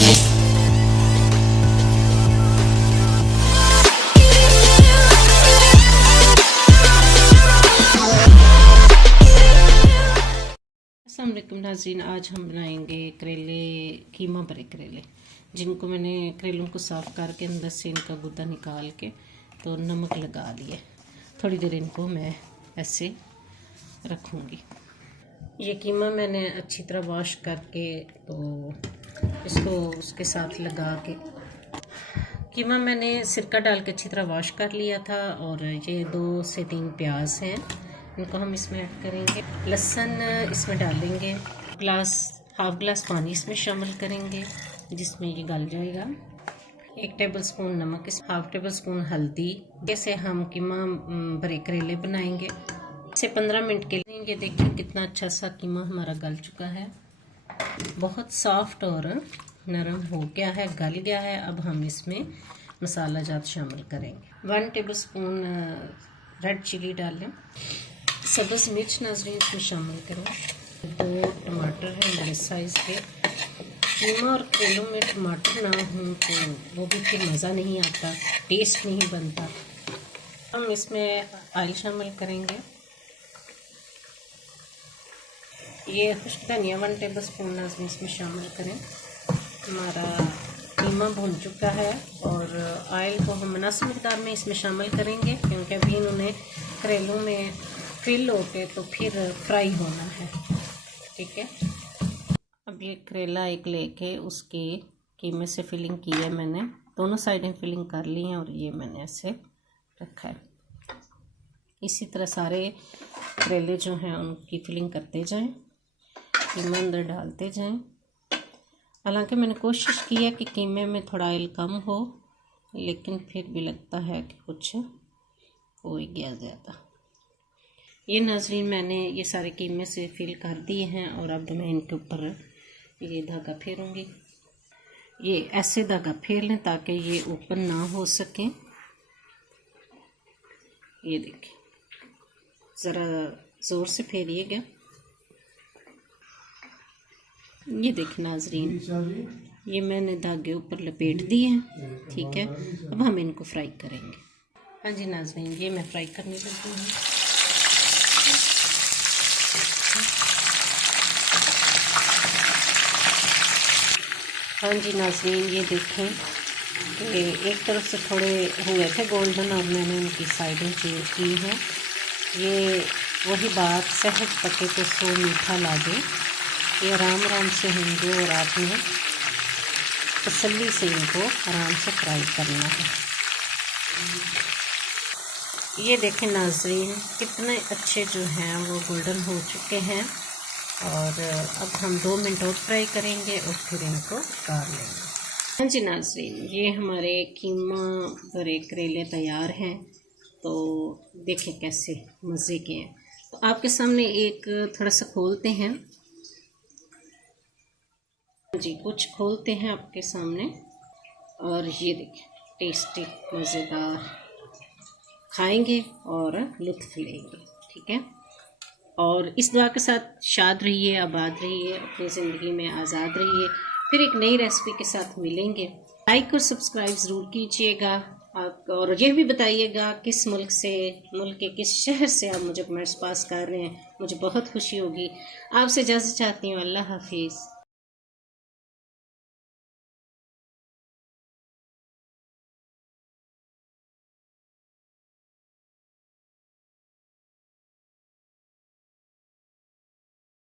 अस्सलाम वालेकुम नाज़रीन, आज हम बनाएंगे करेले, कीमा भरे करेले, जिनको मैंने करेलों को साफ़ करके अंदर से इनका गुदा निकाल के तो नमक लगा लिए। थोड़ी देर इनको मैं ऐसे रखूँगी। ये कीमा मैंने अच्छी तरह वॉश करके तो इसको उसके साथ लगा के, कीमा मैंने सिरका डाल के अच्छी तरह वॉश कर लिया था। और ये 2 से 3 प्याज हैं, इनको हम इसमें ऐड करेंगे। लहसुन इसमें डालेंगे, हाफ ग्लास पानी इसमें शामिल करेंगे जिसमें ये गल जाएगा। 1 टेबलस्पून नमक, हाफ टेबल स्पून हल्दी। जैसे हम कीमा भरे करेले बनाएंगे इसे 15 मिनट के लिए। ये देखिए कितना अच्छा सा कीमा हमारा गल चुका है, बहुत सॉफ्ट और नरम हो गया है, गल गया है। अब हम इसमें मसाला जात शामिल करेंगे। 1 टेबलस्पून रेड चिली डालें, सब्ज़ मिर्च नाज़रीन इसमें शामिल करें। 2 टमाटर हैं बड़े साइज़ के। कीमा और करेलों में टमाटर ना हो तो वो भी फिर मज़ा नहीं आता, टेस्ट नहीं बनता। हम इसमें ऑयल शामिल करेंगे। ये खुश्क धनिया 1 टेबलस्पून नाज़रीन इसमें शामिल करें। हमारा कीमा भुन चुका है और ऑयल को हम मुनासिब मिक़दार में इसमें शामिल करेंगे, क्योंकि अभी इन्होंने करेलों में फिल होके तो फिर फ्राई होना है। ठीक है, अब ये करेला एक लेके उसके कीमे से फिलिंग की है मैंने, दोनों साइडें फिलिंग कर ली हैं और ये मैंने ऐसे रखा है। इसी तरह सारे करेले जो हैं उनकी फिलिंग करते जाएं, कीमा अंदर डालते जाएं। हालांकि मैंने कोशिश की है कि कीमे में थोड़ा ऑयल कम हो, लेकिन फिर भी लगता है कि कुछ हो ही गया ज़्यादा। ये नाज़रीन मैंने ये सारे कीमे से फिल कर दिए हैं और अब मैं इनके ऊपर ये धागा फेरूँगी। ये ऐसे धागा फेर लें ताकि ये ऊपर ना हो सके। ये देखिए, ज़रा ज़ोर से फेरिएगा। ये देखिए नाज़रीन, ये मैंने धागे ऊपर लपेट दिए हैं। ठीक है, अब हम इनको फ्राई करेंगे। हाँ जी नाज़रीन, ये मैं फ्राई करने लगी हूँ। हाँ जी नाज़रीन, ये देखें कि एक तरफ से थोड़े हुए थे गोल्डन और मैंने उनकी साइडें चेंज की हैं। ये वही बात, सहज पके तो सो मीठा लागे। ये आराम आराम से होंगे और आपने तसल्ली से इनको आराम से फ्राई करना है। ये देखें नाज़रीन, कितने अच्छे जो हैं वो गोल्डन हो चुके हैं। और अब हम 2 मिनट और फ्राई करेंगे और फिर इनको उतार लेंगे। हाँ जी नाज़रीन, ये हमारे कीमा भरे करेले तैयार हैं। तो देखें कैसे मज़े के हैं। तो आपके सामने एक थोड़ा सा खोलते हैं जी, कुछ खोलते हैं आपके सामने। और ये देखें, टेस्टी मज़ेदार, खाएंगे और लुत्फ़ लेंगे। ठीक है, और इस दुआ के साथ शाद रहिए, आबाद रहिए, अपनी ज़िंदगी में आज़ाद रहिए। फिर एक नई रेसिपी के साथ मिलेंगे। लाइक और सब्सक्राइब ज़रूर कीजिएगा आप, और यह भी बताइएगा किस मुल्क के किस शहर से आप मुझे कमेंट्स पास कर रहे हैं, मुझे बहुत खुशी होगी। आपसे इजाज़त चाहती हूँ। अल्लाह हाफिज़।